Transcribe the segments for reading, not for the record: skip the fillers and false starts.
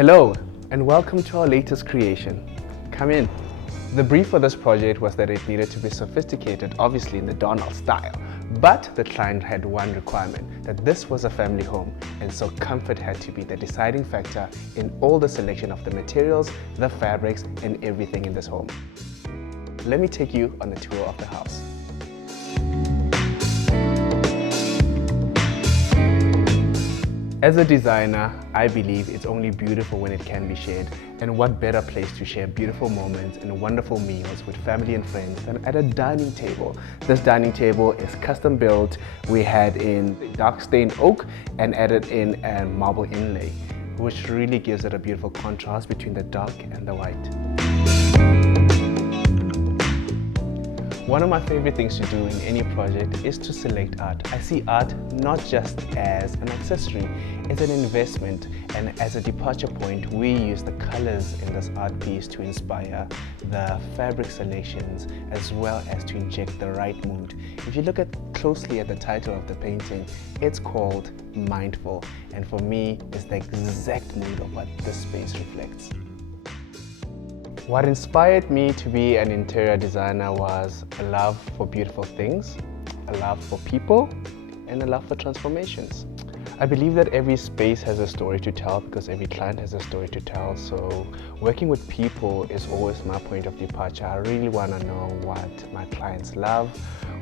Hello and welcome to our latest creation. Come in. The brief for this project was that it needed to be sophisticated, obviously in the Donald style, but the client had one requirement, that this was a family home, and so comfort had to be the deciding factor in all the selection of the materials, the fabrics, and everything in this home. Let me take you on a tour of the house. As a designer, I believe it's only beautiful when it can be shared, and what better place to share beautiful moments and wonderful meals with family and friends than at a dining table. This dining table is custom built. We had in dark stained oak and added in a marble inlay, which really gives it a beautiful contrast between the dark and the white. One of my favorite things to do in any project is to select art. I see art not just as an accessory, it's an investment, and as a departure point, we use the colors in this art piece to inspire the fabric selections as well as to inject the right mood. If you look closely at the title of the painting, it's called Mindful, and for me, it's the exact mood of what this space reflects. What inspired me to be an interior designer was a love for beautiful things, a love for people, and a love for transformations. I believe that every space has a story to tell because every client has a story to tell. So working with people is always my point of departure. I really want to know what my clients love,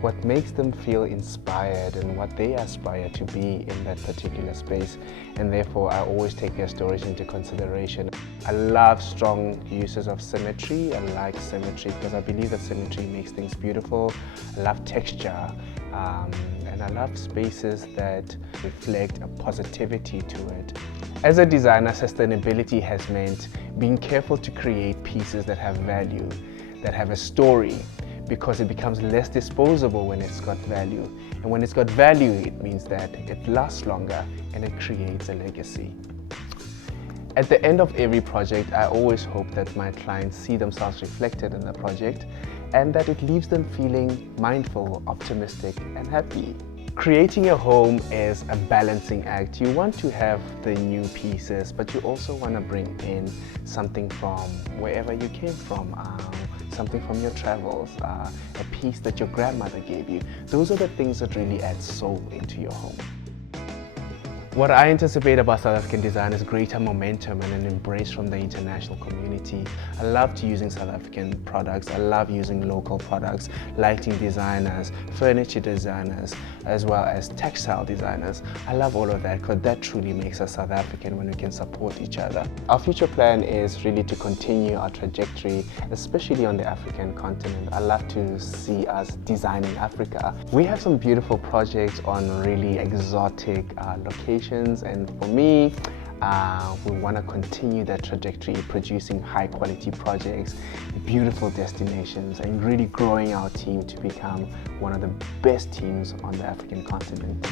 what makes them feel inspired, and what they aspire to be in that particular space. And therefore, I always take their stories into consideration. I love strong uses of symmetry. I like symmetry because I believe that symmetry makes things beautiful. I love texture. And I love spaces that reflect a positivity to it. As a designer, sustainability has meant being careful to create pieces that have value, that have a story, because it becomes less disposable when it's got value. And when it's got value, it means that it lasts longer and it creates a legacy. At the end of every project, I always hope that my clients see themselves reflected in the project and that it leaves them feeling mindful, optimistic, and happy. Creating a home is a balancing act. You want to have the new pieces, but you also want to bring in something from wherever you came from, something from your travels, a piece that your grandmother gave you. Those are the things that really add soul into your home. What I anticipate about South African design is greater momentum and an embrace from the international community. I love using South African products. I love using local products, lighting designers, furniture designers, as well as textile designers. I love all of that because that truly makes us South African when we can support each other. Our future plan is really to continue our trajectory, especially on the African continent. I love to see us designing Africa. We have some beautiful projects on really exotic locations. And for me, we want to continue that trajectory, producing high quality projects, beautiful destinations, and really growing our team to become one of the best teams on the African continent.